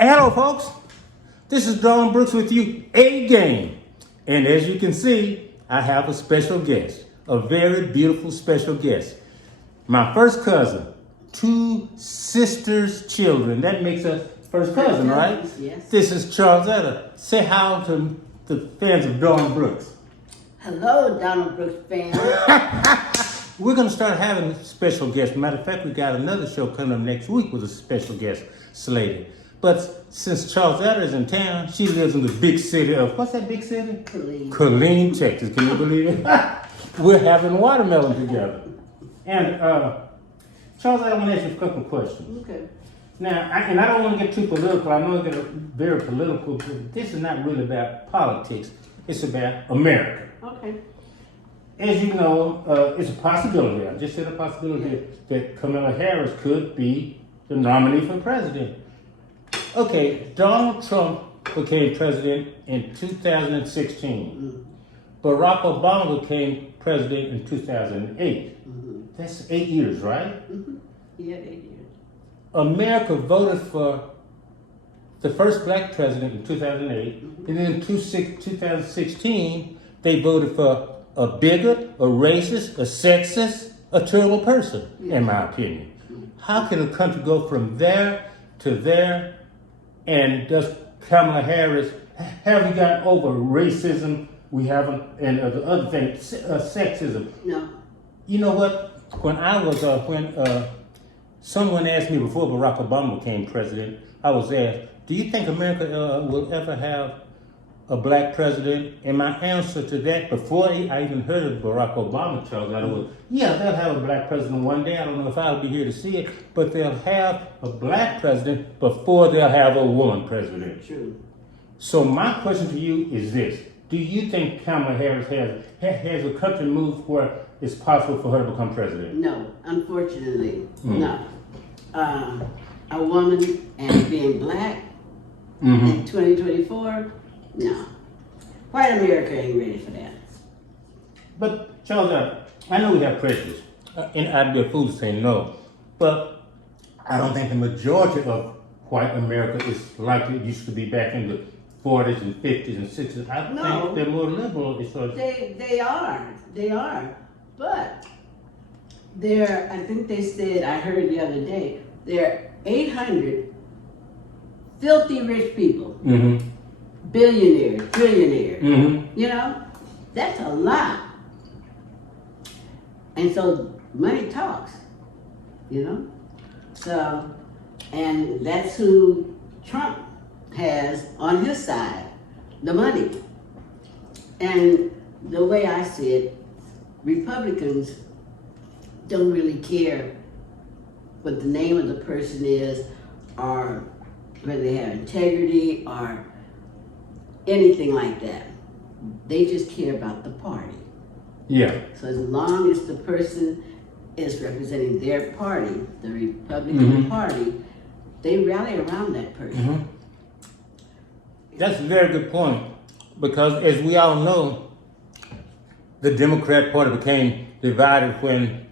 Hello, folks. This is Don Brooks with you again. And as you can see, I have a special guest, a very beautiful special guest. My first cousin, two sisters' children. That makes us first cousin, right? Yes. This is Charles Etta. Say hi to the fans of Don Brooks. Hello, Donald Brooks fans. We're going to start having special guests. Matter of fact, we got another show coming up next week with a special guest slated. But since Charles Etta is in town, she lives in the big city of, what's that big city? Killeen. Killeen, Texas. Can you believe it? We're having watermelon together. And Charles, I want to ask you a couple of questions. Okay. Now, I don't want to get too political. I know I get very political, but this is not really about politics. It's about America. Okay. As you know, it's a possibility. I just said a possibility that Kamala Harris could be the nominee for president. Okay, Donald Trump became president in 2016. Barack Obama became president in 2008. That's 8 years, right? He had 8 years. America voted for the first black president in 2008, and then in 2016, they voted for a bigot, a racist, a sexist, a terrible person, in my opinion. How can a country go from there to there? And does Kamala Harris, have we gotten over racism? We haven't, and the other thing, sexism. No. You know what? When someone asked me before Barack Obama became president, I was asked, do you think America will ever have a black president? And my answer to that, before I even heard of Barack Obama, Charles, I was, yeah, they'll have a black president one day. I don't know if I'll be here to see it, but they'll have a black president before they'll have a woman president. True. So my question to you is this. Do you think Kamala Harris has a country moved where it's possible for her to become president? No, unfortunately, no. A woman and being black in 2024, no. White America ain't ready for that. But Charles, I know we have prejudice, and I'd be a fool to say no, but I don't think the majority of white America is like it used to be back in the 40s and 50s and 60s. I think they're more liberal. They are. But there, I think they said, I heard the other day, there are 800 filthy rich people. Billionaires, trillionaires. You know, that's a lot. And so money talks, you know? So, and that's who Trump has on his side, the money. And the way I see it, Republicans don't really care what the name of the person is, or whether they have integrity, or anything like that. They just care about the party. Yeah. So as long as the person is representing their party, the Republican Party, they rally around that person. That's a very good point, because as we all know, the Democrat Party became divided when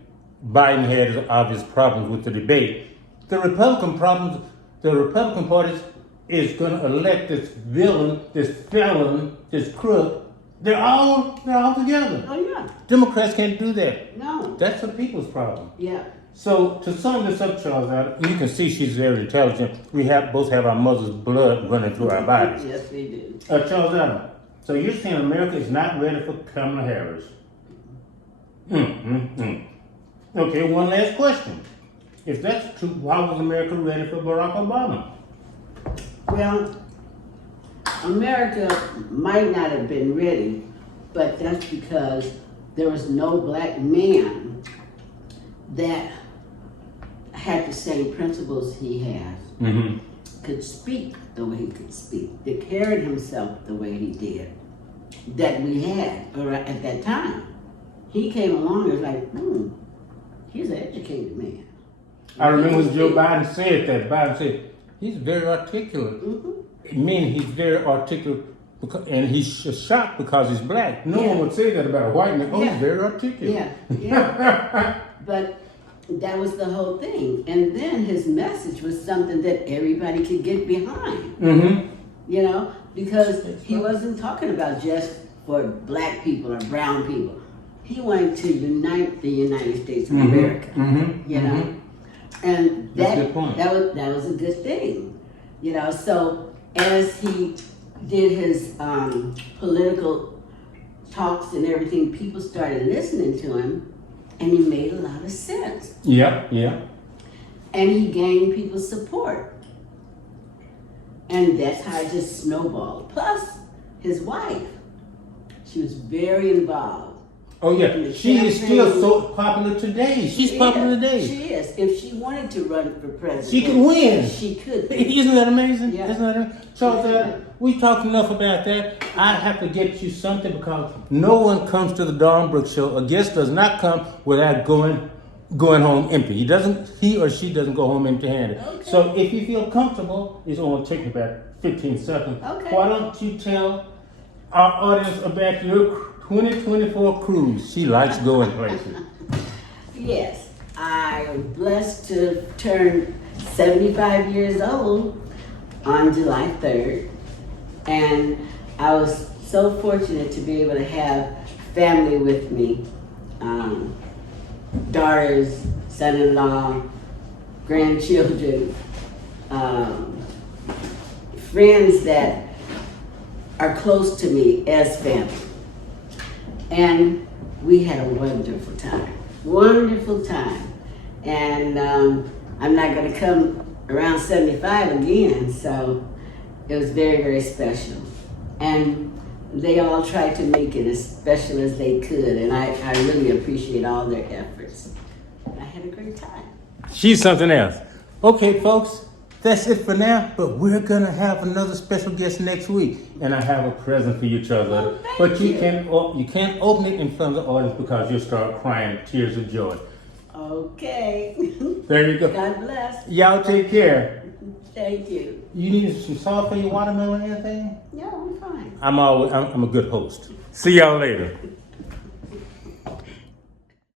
Biden had his obvious problems with the debate. The Republican Party is going to elect this villain, this felon, this crook. They're all together. Oh yeah. Democrats can't do that. No. That's the people's problem. Yeah. So to sum this up, Charles, you can see she's very intelligent. We both have our mother's blood running through our bodies. Yes, we do. Charles, so you're saying America is not ready for Kamala Harris? Okay, one last question. If that's true, why was America ready for Barack Obama? Well, America might not have been ready, but that's because there was no black man that had the same principles he has, could speak the way he could speak, that carried himself the way he did, that we had at that time. He came along and was like, he's an educated man. I remember when Joe Biden said that. Biden said, he's very articulate. It means he's very articulate, and he's shocked because he's black. No one would say that about a white man. Oh, he's very articulate. Yeah. But that was the whole thing. And then his message was something that everybody could get behind. Mm-hmm. You know, because he wasn't talking about just for black people or brown people. He wanted to unite the United States of America. Mm-hmm. You know, and That's a good point. that was a good thing. You know, so as he did his political talks and everything, people started listening to him, and he made a lot of sense. Yeah, yeah. And he gained people's support. And that's how it just snowballed. Plus, his wife, she was very involved. Oh yeah, she is still so popular today. She's popular today. She is. If she wanted to run for president, She can win. She could. Isn't that amazing? Yeah. Isn't that amazing? So we talked enough about that. I have to get you something because no one comes to the Dawn Brooks show. A guest does not come without going home empty. He or she doesn't go home empty-handed. Okay. So if you feel comfortable, it's only taking about 15 seconds. Okay. Why don't you tell our audience about your 2024 cruise? She likes going places. Yes, I was blessed to turn 75 years old on July 3rd. And I was so fortunate to be able to have family with me. Daughters, son-in-law, grandchildren, friends that are close to me as family. And we had a wonderful time. Wonderful time. And I'm not going to come around 75 again, so it was very, very special. And they all tried to make it as special as they could, and I really appreciate all their efforts. I had a great time. She's something else. Okay, folks, that's it for now, but we're going to have another special guest next week, and I have a present for you, Charlotte. Oh, But thank you can't open it in front of the audience because you'll start crying tears of joy. Okay. There you go. God bless. Y'all take care. Thank you. You need some salt for your watermelon or anything? No, I'm fine. I'm a good host. See y'all later.